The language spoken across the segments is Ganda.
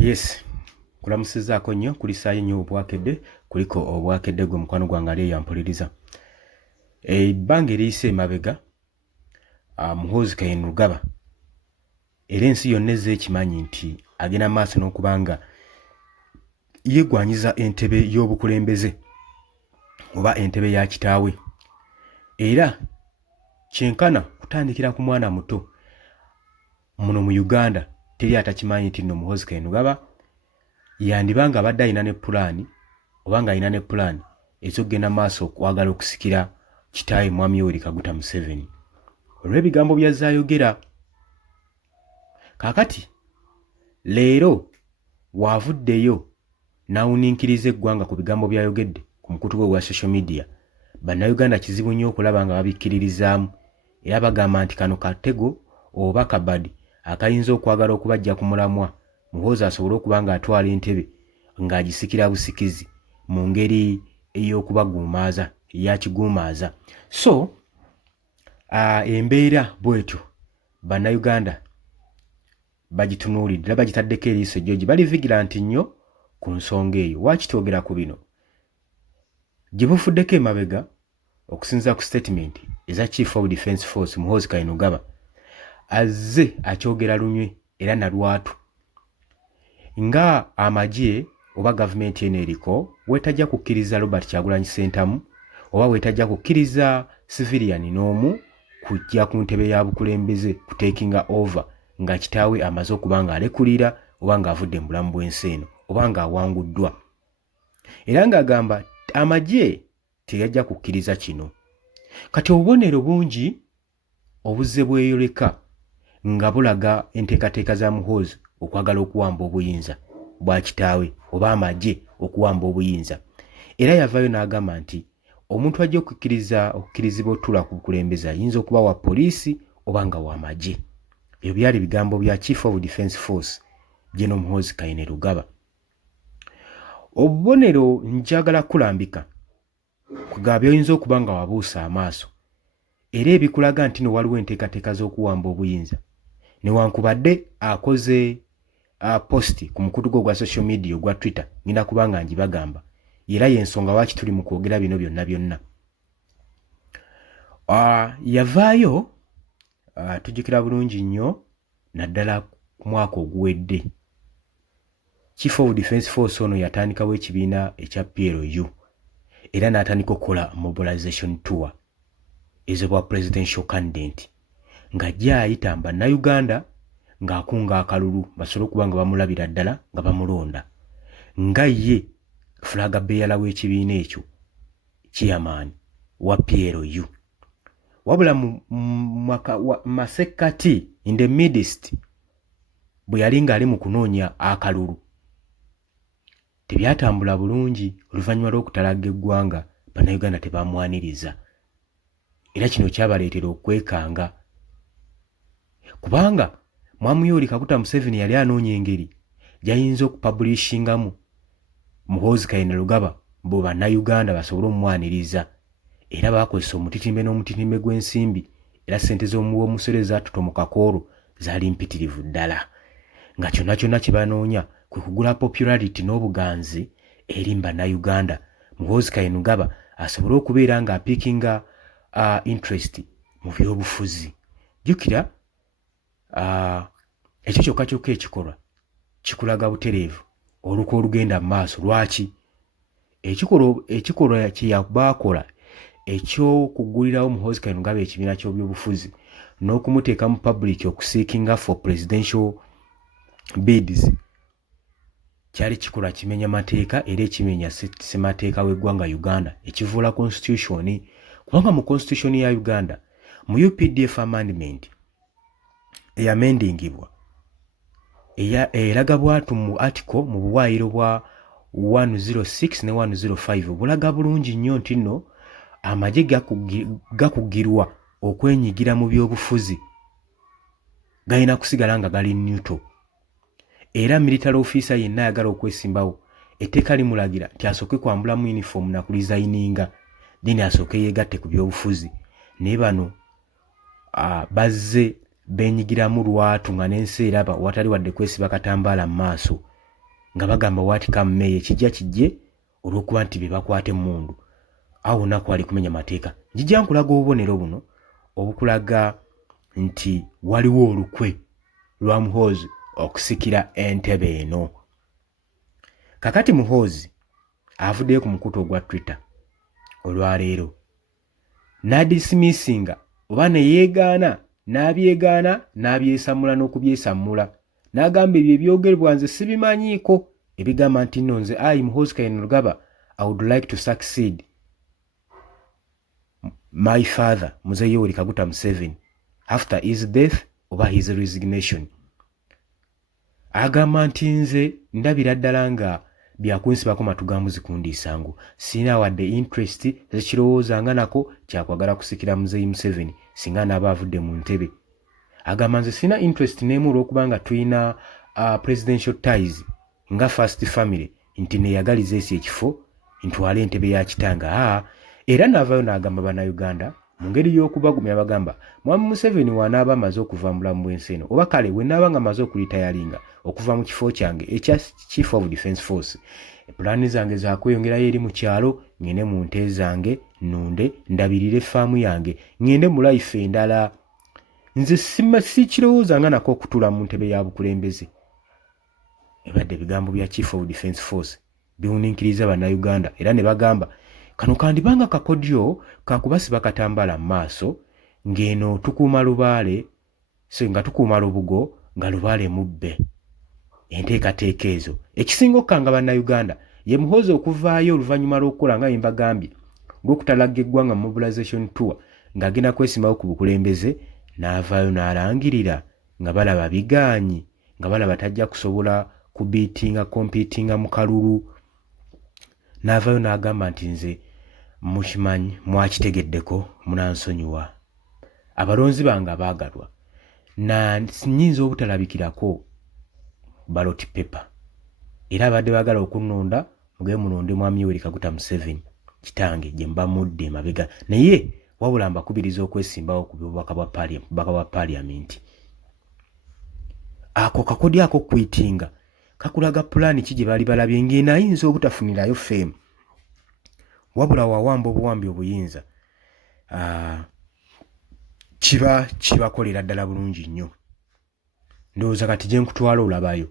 Yes. Kulamusizaako nnyo kulisaayo nnyo obwakedde kuliko obwakedde gwe mukwano gwange ali eyampuliriza. Ebbanga eriyise emabega Muhoozi Kainerugaba era ensi yonna ezze ekimanyi nti agenda maaso n'okuba nga yeegwanyiza entebe y'obukulembeze oba entebe ya kitaawe. Era kyenkana kutandikira ku mwana muto muno mu Uganda teri atakimanyi nti nno Muhoozi Kainerugaba yandibanga abadde alina ne pulaani oba nga alina ne pulaani ez'okugenda maaso okwagala okusikira kitaawe Mwami Yoweri Kaguta Museveni olw'ebigambo by'azze ayogera. Kaakati leero w'avuddeyo n'awuniikiriza eggwanga ku bigambo by'ayogedde ku mukutu gwe gwa social media, bannayuganda kizibu nnyo okulaba nga babikkiririzaamu era bagamba nti kano katego oba kabadi akayinza okwagala okubajja ku mulamwa Muhoozi asobole okuba ng'atwala entebe ng'agisikira busikizi mu ngeri ey'okubaguumaaza eyakiguumaaza. So embeera bwetyo bannayuganda bagitunuulidde era bagitaddeko eriiso ejjogi, bali vigilanti nnyo ku nsonga eyo. Lwaki twogera ku bino? Gye bufuddeko emabega okusinziira ku statement eza Chief of Defence Force Muhoozi Kainerugaba azze akyogera lunywe era na lwatu nga amagye oba gavumenti eno eriko weetajja kukkiriza Robert Kyagulanyi Ssentamu oba weetajja kukkiriza civilian n'omu kujja ku ntebe ya bukulembeze ku takinga over nga kitaawe amaze okuba ng'alekulira oba ng'avudde mu bulamu bw'ensi eno oba ng'awanguddwa. Era ng'agamba amagye teyajja kukkiriza kino. Kati obubonero bungi obuzze bweyoleka nga bulaga enteekateeka za Muhoozi okwagala okuwamba obuyinza bwa kitaawe oba amagye okuwamba obuyinza. Era yavaayo n'agamba nti omuntu ajja okukkirizibwa otuula ku bukulembeze ayinza okuba wa poliisi oba nga wa magye. Ebyo byali bigambo bya Chief of Defence Force General Muhoozi Kainerugaba. Obubonero njagala kulambika kugaba by'oyinza okuba nga wabuusa amaaso era ebikulaga nti no waliwo enteekateeka z'okuwamba obuyinza newankubadde akoze posti ku mukutu gwe gwa social media ogwa Twitter ngenda kuba nga njibagamba era y'ensonga lwaki tuli mu kwogera bino byonna byonna. Yavaayo tujjukira bulungi nnyo naddala ku mwaka oguwedde Chief of Defence Force ono yatandikawo ekibiina ekya PLU era n'atandika okukola mobilization tour ez'obwa presidential candidate ng'ajja ayita bannayuganda ng'akunga akalulu basobole okuba nga bamulabira ddala nga bamulonda nga ye fulaga beeyala w'ekibiina ekyo chairman wa PLU. Wabula masekkati in the midst bwe yali ng'ali mu kunoonya akalulu tebyatambula bulungi oluvannyuma lw'okutalaga eggwanga bannayuganda tebamwaniriza era kino kyabaleetera okwekanga kubanga Mwami Yoweri Kaguta Museveni yali anoonya engeri gy'ayinza okupabulishingamu Muhoozi Kainerugaba bo bannayuganda basobole omumwaniriza era baakozesa omutitimbe n'omutitimbe gw'ensimbi era ssente z'omusolo ezaatuta mu kakoolo zaali mpitirivu ddala nga kyonna kyonna kye banoonya kwe kugula popularity n'obuganzi eri bannayuganda Muhoozi Kainerugaba asobole okubeera ng'apiikinga interest mu byobufuzi. Jjukira ekyo kyokka kyokka ekikolwa kikulaga butereevu oluko olugenda mu maaso. Lwaki? Ekikolwa kye yabaakola eky'okugulirawo Muhoozi Kainerugaba ekibiina ky'ebyobufuzi n'okumuteeka mu public okuseekinga for presidential bids kyali kikolwa kimenya mateeka era ekimenya ssemateeka w'eggwanga Uganda ekivuula constitution kubanga mu constitution ya Uganda mu UPDF amendment eyamendingibwa eraga bwatu mu article mu buwaayiro bwa 106 ne 105 bulaga bulungi nnyo nti nno amagye gakugirwa okwenyigira mu byobufuzi galina kusigala nga gali neutral era military officer yenna ayagala okwesimbawo etteeka limulagira nti asooke kwambulamu uniform na kulizayininga then asooke yeegatte ku byobufuzi naye bano bazze beenyigiramu lwatu nga n'ensi eraba watali wadde kwesiba katambaala mu maaso nga bagamba waati kammeye kijja kijje olw'okuba nti be bakwata emmundu awo wonna kwali kumenya mateeka. Njijja nkulaga obubonero buno obukulaga nti waliwo olukwe lwa Muhoozi okusikira entebe eno. Kakati Muhoozi avuddeyo ku mukutu ogwa Twitter olwaleero n'adismissinga oba ne yeegaana n'abyesamula n'okubyesammula n'agamba ebyo ebyogerebwa nze sibimanyiiko ebigamba nti nno nze Muhoozi Kainerugaba I would like to succeed my father Mzee Yoweri Kaguta Museveni after his death oba his resignation. Agamba nti nze ndabira ddala nga byakunsibako matugambuzi kundiisangu sina wadde interest zekirowoozanga nako kyakwagala kusikira Mzee Museveni singa naaba avudde mu ntebe. Agamba nze sina interest n'emu olw'okubanga tulina presidential ties nga first family nti neeyagaliza esi ekifo ntwale entebe ya kitanga. Era n'avaayo n'agamba bannayuganda mu ngeri y'okubagumya bagamba Mwami Museveni wanaaba amaze okuva mu bulamu bw'ensi eno oba kale we naaba nga amaze okulitayalinga okuva mu kifo kyange ekya Chief of Defence Force, pulaani zange zakweyongerayo eri mu kyalo ngende mu nte zange nnunde ndabirire faamu yange ngende mu life endala. Nze sikirowooza nga nako okutula mu ntebe ya bukulembeze. Ebadde bigambo bya Chief of Defence Force biwuniikiriza bannayuganda era ne bagamba kano kandibanga kakodyo kakubasiba katambaala mu maaso ng'eno tukuuma lubaale so nga tukuuma lubugo nga lubaale mubbe. Enteekateeka ezo ekisinga okkanga bannayuganda ye Muhoozi okuvaayo oluvannyuma lw'okukola nga mbagambye lw'okutalaga eggwanga mobilization tour ng'agenda kwesimbawo ku bukulembeze n'avaayo n'alangirira nga balaba bigaanyi nga balaba tajja kusobola kubiitinga kompiitinga mu kalulu. N'avaayo n'agamba nti nze mukimanyi mwakitegeddeko munansonyiwa abalonzi bange abaagalwa na nnyinza obutalabikirako ballot paper era abadde baagala okunnonda mugende munonde Mwami Yoweri Kaguta Museveni kitange gye mbamudde emabega naye wabula mbakubiriza okwesimbawo ku bubaka bwa parliament. Ako kakodya ako kwitinga kakulaga pulaani ki gye baali balabye ng'eno ayinza obutafunirayo feemu wabula wawamba obuwambi obuyinza kibakolera ddala bulungi nnyo. Ndowooza kati gye nkutwala olabayo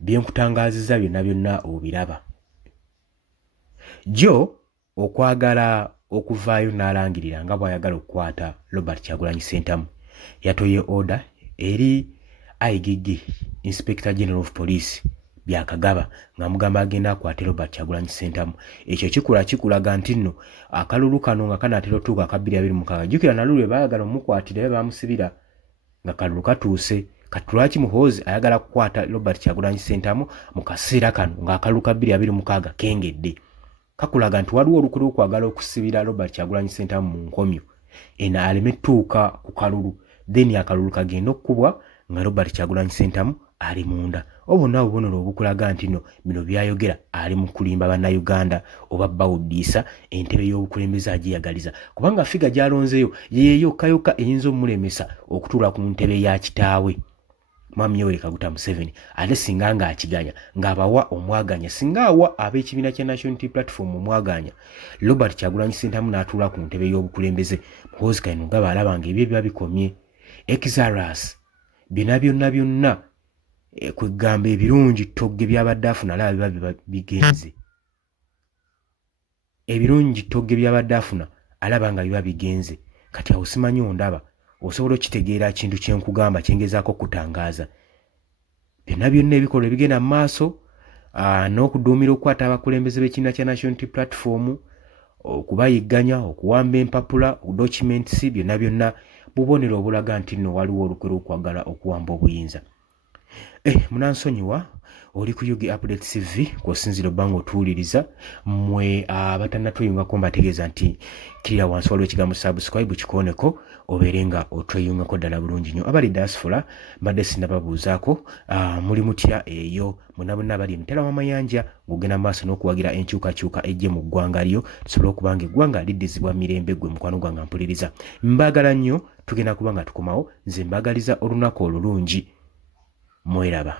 bye nkutangaazizza byonna obiraba. Jjo okwagala okuvaayo n'alangirira nga bw'ayagala okukwata Robert Kyagulanyi Ssentamu yatoye order eri IGG Inspector General of Police byakagaba ng'amugamba agenda akwate Robert Kyagulanyi Ssentamu. Ekyo kikulaga nti nno akalulu kano nga kanaatera otuuka aka 2026 jjukira nalulwe baayagala omukwatira era baamusibira nga kalulu katuuse. Kati lwaki Muhoozi ayagala kukwata Robert Kyagulanyi Ssentamu mu kaseera kano ng'akalulu ka 2026 kengedde? Kakulaga nti waliwo olukwe lw'okwagala okusibira Robert Kyagulanyi Ssentamu mu nkomyo eno aleme tuuka ku kalulu then akalulu kagenda okkubwa nga Robert Kyagulanyi Ssentamu ali munda. Obonna obubonero obukulaga nti no bino byayogera ali mu kulimba bannayuganda oba bawuddiisa entebe y'obukulembeze agiyagaliza kubanga figa gy'alonzeeyo yeeyo kayoka eyinza omulemesa okutuula ku ntebe ya kitaawe Mwami Yoweri Kaguta Museveni ate singa ng'akiganya ng'abawa omwaganya singa awa ab'ekibiina kya National Unity Platform omwaganya Robert Kyagulanyi Ssentamu n'atuula ku ntebe y'obukulembeze Muhoozi Kainerugaba alaba ng'ebyo biba bikomye. Exarus byonna kwegamba ebirungi ttogge byabadde afuna alaba biba bigenze. Ebirungi ttogge byabadde afuna alaba nga biba bigenze. Kati awo simanyi ondaba osobola okitegeera kintu kye nkugamba kye ngezaako okutangaaza. Byonna ebikolwa ebigenda mu maaso n'okuduumira okukwata abakulembeze b'ekibiina kya National Unity Platform okubayigganya okuwamba empapula documents byonna bubonero obulaga nti nno waliwo olukwe lw'okwagala okuwamba obuyinza. Munansonyiwa oli ku Yugi Update TV kw'osinzira obbanga otuwuliriza mmwe abatannatweyungako mbategeeza nti kirira wansi waliwo ekigambo subscribe kikooneko obeere nga otweyungako ddala bulungi nnyo. Abali diaspora mbadde sinnababuuzaako muli mutya eyo bonna abali emitala w'amayanja ng'ogenda mu maaso n'okuwagira enkyukakyuka ejje mu ggwanga lyo tusobole okuba nga eggwanga liddizibwa mirembe gwe mukwano gwange mpuliriza. Mbaagala nnyo tugenda kuba nga tukomawo. Nze mbagaliza olunaku olulungi. Mweraba.